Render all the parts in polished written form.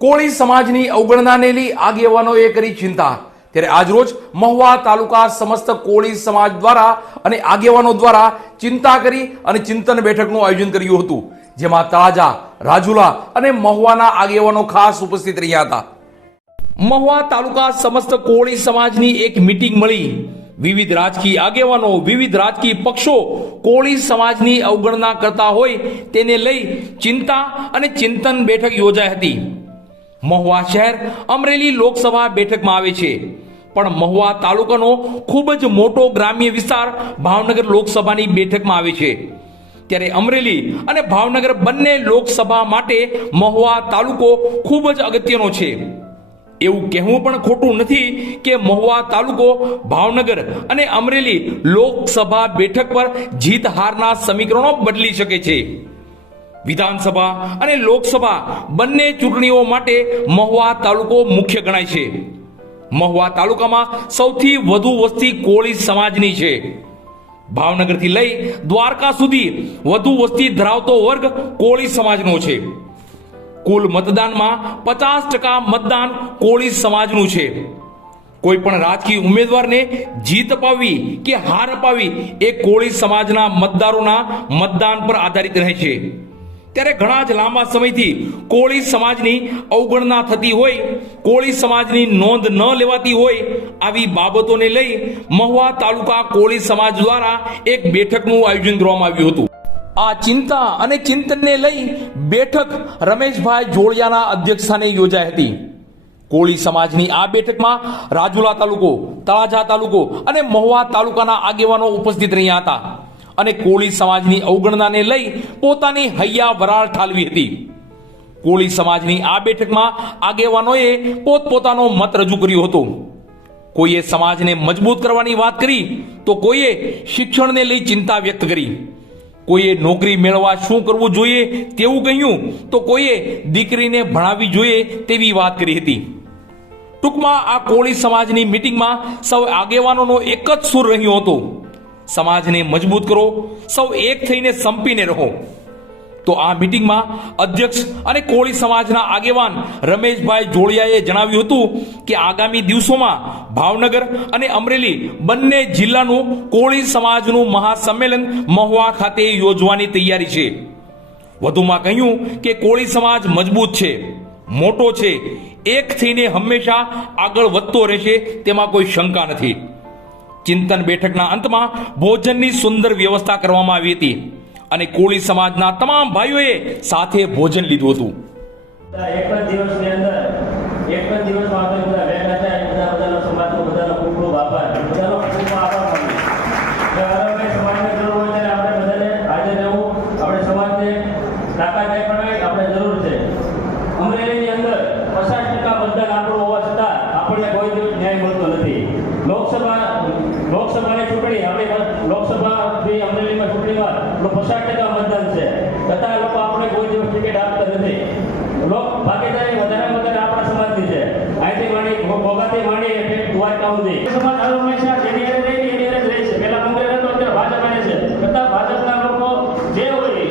કોળી સમાજની અવગણનાને લઈ આગેવાનોએ કરી ચિંતા। ત્યારે આજરોજ મહુવા તાલુકા સમસ્ત કોળી સમાજ દ્વારા અને આગેવાનો દ્વારા ચિંતા કરી અને ચિંતન બેઠકનું આયોજન કર્યું હતું, જેમાં તળાજા, રાજુલા અને મહુવાના આગેવાનો ખાસ ઉપસ્થિત રહ્યા હતા। મહુવા તાલુકા સમસ્ત કોળી સમાજની એક મીટિંગ મળી। વિવિધ રાજકીય આગેવાનો, વિવિધ રાજકીય પક્ષો કોળી સમાજની અવગણના કરતા હોય તેને લઈ ચિંતા અને ચિંતન બેઠક યોજાઈ હતી। મહુવા શહેર અમરેલી લોકસભા બેઠકમાં આવે છે, પણ મહુવા તાલુકાનો ખૂબ જ મોટો ગ્રામ્ય વિસ્તાર ભાવનગર લોકસભાની બેઠકમાં આવે છે। ત્યારે અમરેલી અને ભાવનગર બંને લોકસભા માટે મહુવા તાલુકો ખૂબ જ અગત્યનો છે। એવું કહેવું પણ ખોટું નથી કે મહુવા તાલુકો ભાવનગર અને અમરેલી લોકસભા બેઠક પર જીત હારના સમીકરણો બદલી શકે છે। વિધાનસભા અને લોકસભા બંને ચૂંટણીઓ માટે મહુવા તાલુકો મુખ્ય ગણાય છે। મહુવા તાલુકામાં સૌથી વધુ વસ્તી કોળી સમાજની છે। ભાવનગરથી લઈ દ્વારકા સુધી વધુ વસ્તી ધરાવતો વર્ગ કોળી સમાજનો છે। કુલ મતદાનમાં 50% મતદાન કોળી સમાજનું છે। કોઈ પણ રાજકીય ઉમેદવારને જીત અપાવવી કે હાર અપાવવી એ કોળી સમાજના મતદારોના મતદાન પર આધારિત રહે છે। ત્યારે ઘણા જ લાંબા સમયથી કોળી સમાજની અવગણના થતી હોય, કોળી સમાજની નોંધ ન લેવાતી હોય, આવી બાબતોને લઈ મહુવા તાલુકા કોળી સમાજ દ્વારા એક બેઠકનું આયોજન કરવામાં આવ્યું હતું। આ ચિંતા અને ચિંતનને લઈ બેઠક રમેશભાઈ જોડિયાના અધ્યક્ષસ્થાને યોજાઈ હતી। કોળી સમાજની આ બેઠકમાં રાજુલા તાલુકો, તળાજા તાલુકો અને મહુવા તાલુકાના આગેવાનો ઉપસ્થિત રહ્યા હતા અને કોળી સમાજની અવગણનાને લઈ પોતાની હૈયા વરાળ ઠાલવી હતી। કોળી સમાજની આ બેઠકમાં આગેવાનોએ પોતપોતાનો મત રજૂ કર્યો હતો। કોઈએ સમાજને મજબૂત કરવાની વાત કરી તો કોઈએ શિક્ષણને લઈ ચિંતા વ્યક્ત કરી, કોઈએ નોકરી મેળવવા શું કરવું જોઈએ તેવું કહ્યું તો કોઈએ દીકરીને ભણાવવી જોઈએ તેવી વાત કરી હતી। ટૂંકમાં આ કોળી સમાજની મીટિંગમાં સૌ આગેવાનોનો એક જ સૂર રહ્યો હતો, સમાજને મજબૂત કરો, સૌ એક થઈને સંપીને રહો। તો આ મીટિંગમાં અધ્યક્ષ અને કોળી સમાજના આગેવાન રમેશભાઈ જોડિયાએ જણાવ્યું હતું કે આગામી દિવસોમાં ભાવનગર અને અમરેલી બંને જિલ્લાનું કોળી સમાજનું મહાસંમેલન મહુવા ખાતે યોજવાની તૈયારી છે। વધુમાં કહ્યું કે કોળી સમાજ મજબૂત છે, મોટો છે, એક થઈને હંમેશા આગળ વધતો રહેશે, તેમાં કોઈ શંકા નથી। ચિંતન બેઠકના અંતમાં ભોજનની સુંદર વ્યવસ્થા કરવામાં આવી હતી અને કોળી સમાજના તમામ ભાઈઓએ સાથે ભોજન લીધું હતું। એક જ દિવસની અંદર એક જ દિવસમાં આપણે બધા ભેગા થાય, બધાનો સમાજનો બધાનો ખૂબ ખૂબ આભાર, બધાનો ખૂબ આભાર માનીએ। હવે સમાજને જરૂર હોય ત્યારે આપણે બધાને હાજર રહેવું, આપણે સમાજને તાકાત દેખાડવી આપણે જરૂર છે। અમરેલીની અંદર 50% મતદાન આપણું હોવા છતાં આપણને કોઈ દિવસ ન્યાય મળતો નથી। લોકસભાની ચૂંટણી આપણી લોકસભાની અમરેલીમાં ચૂંટણીમાં 50% મતદાન છે, છતાં લોકો આપણે કોઈ દિવસ ટિકિટ આપતા નથી। લોક ભાગીદારી વધારે આપણા સમાજની છે, અહીંથી માંડી ભોગાથી માંડી દ્વારકા સુધી સમાજ હંમેશા જેની હારે રહી એની હારે જ રહે છે। પહેલા કોંગ્રેસ હતો, અત્યારે ભાજપ આવે છે, છતાં ભાજપના લોકો જે હોય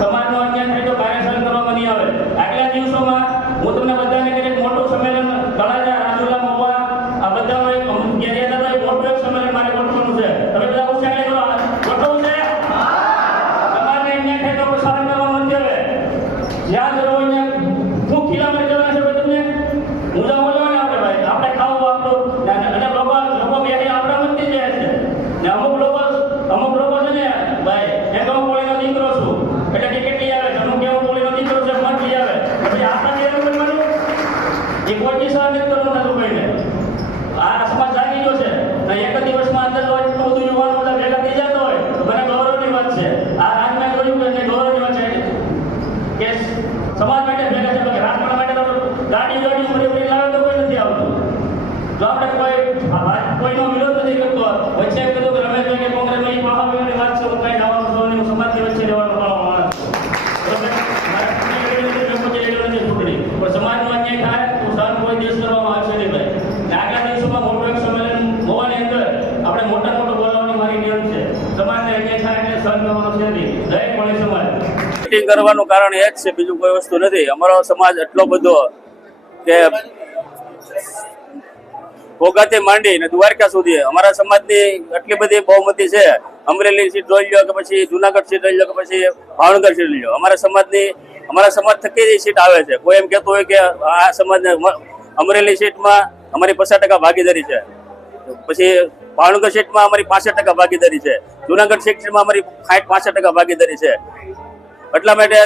સમાજનો અન્યાય થાય તો કાર્યસર કરવામાં નહીં આવે। આગલા દિવસોમાં હું તમને બધાને એક મોટું સંમેલન તળાજા, રાજુલા, મહુવા આ બધાનો એક મોટું એક સંમેલન મારે ગોઠવવાનું છે। તમે બધા ઉત્સાહી કરો, ગોઠવવું છે? સમાજને અન્યાય થાય તો પ્રસારણ કરવાનું નથી। હવે જ્યાં જરૂર હોય શું ખીલામાં જવાના છે તમને મુદ્દા બોલવાને આપણે ભાઈ આપણે ખાવું આપણું અને લોકો બે આપણા મતથી જાય છે ને અમુક લોકો છે ને ભાઈ મેં તો કોળીનો દીકરો છું એટલે ટિકિટ લઈ આવે છે, અમુક કેવો કોળીનો દીકરો છે મત લઈ આવે, પછી આપણા કેવું કરવાનું એ કોઈ કિસ્સા નથી કરવાનું થતું કોઈને। આ સમાજ જાગી ગયો છે ને એક જ દિવસમાં અંદર હોય એટલું બધું યુવાનો બધા ભેગા થઈ જતો હોય તો મને ગૌરવની વાત છે। આ રાજમાં જોયું કે ગૌરવની વાત છે કે સમાજ માટે ભેગા છે, રાજકારણ માટે તો ગાડી ફરી લાવે તો કોઈ નથી આવતું। જો આપણે કોઈનો વિરોધ નથી કરતો, વચ્ચે કીધું કે રમેશભાઈ કે કોંગ્રેસમાં એ મહાવીરની વાત છે, હું કઈ જવાનું છું અને હું સમાજની વચ્ચે રહેવાનો માણસ ચૂંટણી પણ સમાજનો અન્યાય થાય તો સહન કોઈ દિવસ કરવામાં આવશે નહીં ભાઈ। આગલા દિવસોમાં મોટું એક સંમેલન હોવાની અંદર આપણે મોટા બોલાવવાની મારી નિયમ છે, સમાજને અન્યાય થાય એટલે સહન કરવાનું છે નહીં। જય કોળી સમાજ। મીટિંગ કરવાનું કારણ એ જ છે, બીજું કોઈ વસ્તુ નથી। અમારો સમાજ એટલો બધો કે ભોગાથી માંડી ને દ્વારકા સુધી અમારા સમાજની એટલી બધી બહુમતી છે. અમરેલી સીટ જોઈ લો કે પછી જુનાગઢ સીટ જોઈ લો કે પછી ભાવનગર સીટ લઈ લો, અમારા સમાજ થકી સીટ આવે છે. કોઈ એમ કહેતું હોય કે આ સમાજને અમરેલી સીટમાં અમારી 50% ભાગીદારી છે, પછી ભાવનગર સીટમાં અમારી 65% ભાગીદારી છે, જુનાગઢ સીટમાં અમારી 65% ભાગીદારી છે. એટલા માટે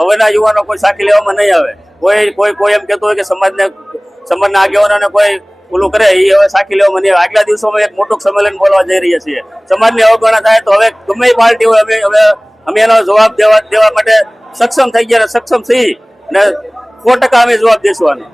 હવેના યુવાનો કોઈ સાખી લેવામાં નહીં આવે. કોઈ એમ કહેતું હોય કે સમાજના આગેવાનોને કોઈ ઓલું કરે, એ હવે સાખી લેવામાં નહીં આવે. આગલા દિવસોમાં એક મોટું સંમેલન બોલવા જઈ રહ્યા છીએ. સમાજની અવગણના થાય તો હવે ગમે એ પાર્ટી હોય અમે એનો જવાબ દેવા માટે સક્ષમ થઈ ગયા, સક્ષમ છીએ ને 100% અમે જવાબ દેશું આનો.